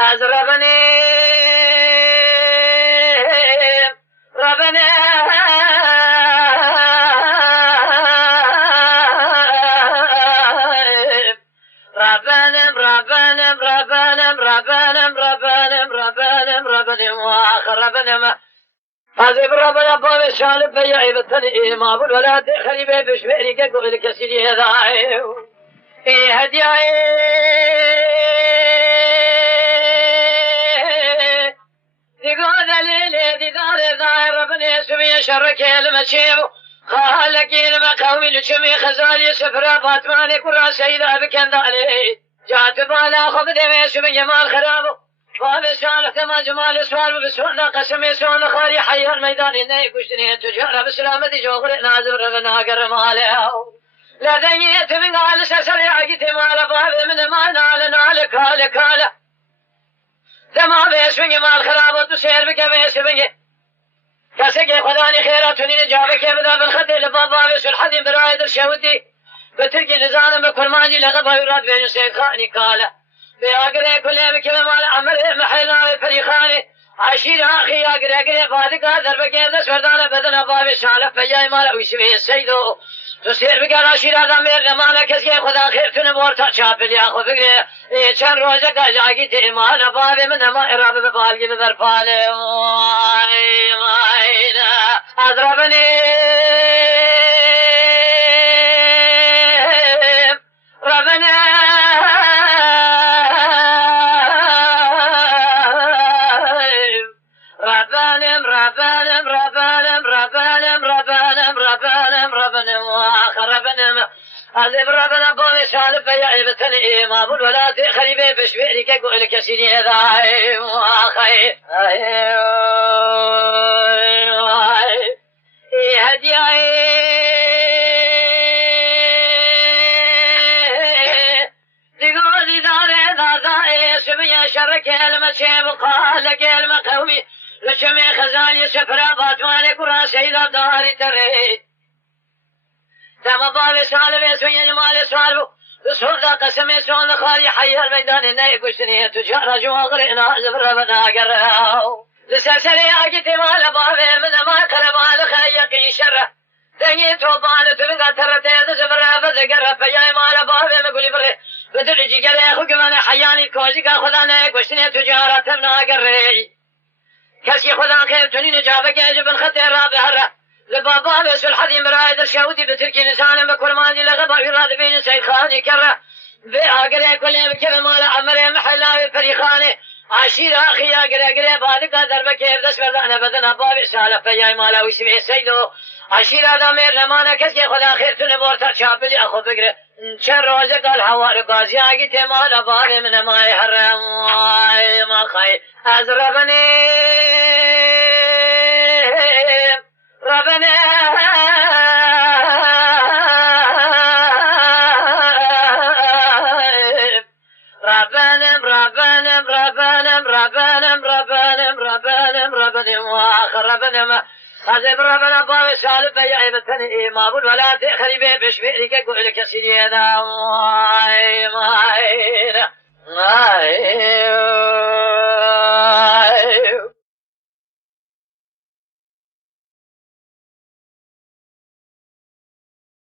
از ربني ربنا ربنا ربنا ربنا ربنا ربنا ربنا ربنا واخر ربنا هذا ربنا باب شالب بيعي بالتنئي ما بقول ولا خليبه بشويري قبل كسيري هذا ايه هدياي شمي شرك المشيب خالك المقاوي لشمي خزالي سفرة فاطماني كرة سيدة بكندالي جات بالا خذ دمي شمي جمال خرابو وابي سالك ما جمال سوال بسونا قسمي سونا خاري حي الميدان اني قشتني تجارة بسلامتي جوغر نازم ربنا قرم عليها لا دنيت من قال سسري عقيت مال باب من ما نال كال كال دما بيشمي مال خرابو تسير بكمي شمي كاسك خداني خيراتني نجابك بذا بالخد لبابا بس الحديم برايد الشهودي بتركي نزانم بكرماني لغبا يراد بين سيد خاني قال بأقري كل بكلم على عمل محلنا فريخاني عشير أخي أقري فادك هذا بكيم نسور دانا بدنا باب شالف فياي مالا ويسمي السيدو تسير بك عشير هذا مير لمانا كسكي خدا خيرتن مورتا شابل يا خو فكري چند روزه قاجاقي تيمانا باب من ما إراب ببالي ببرفالي أضربني ربنا ربنا واخر ربنا أذب ربنا بوي سالف يا ابتني ما بقول ولا خريبه بشويري كقول كسيني هذا واخي هدياي دقولي داري داري سمي شرك المشيب قال كلمة قومي لشمي خزاني سفرة فاطماني كرة سيدة داري تري دم باب سالب اسمي جمال سالب بسهولة قسمي سون خالي حي الميدان اني قشتني تجارة جواغر انا زبر بنا قرهاو لسلسلي اجي تمال باب من ما قرب على خيقي شره دنيا توبان تبقى ترتي زبر فذكر فيا مال باب مقولي بره بدرجي قال اخو كمان حياني كوزي قال خدا نه قشتني تجارة تبنا قرهي كسي خدا خير تني نجابك يجب الخطر رابع لبابا بس الحديم رايد الشهودي بتركي نسان بكرماني لغبا يراد بين سيد خاني كره بأقري كل بكلم على عمري محلا فريخاني عشير أخي أقري بعدك درب كيف دس بدأنا بدنا باب سالف فيا مالا ويسمع سيدو عشير هذا مير لمانا كسي خدا خير تنبورتا شابلي أخو فكرة شر روزة قال حوار قازي آقي تمالا باب من ما يحرم ما خير أزربني ربنا ربنا ربنا ربنا ربنا ربنا ربنا ربنا واخر ربنا هذا ربنا باب سالف يا ابتني ما بقول ولا خريبه بشويري كقول كسيري هذا ما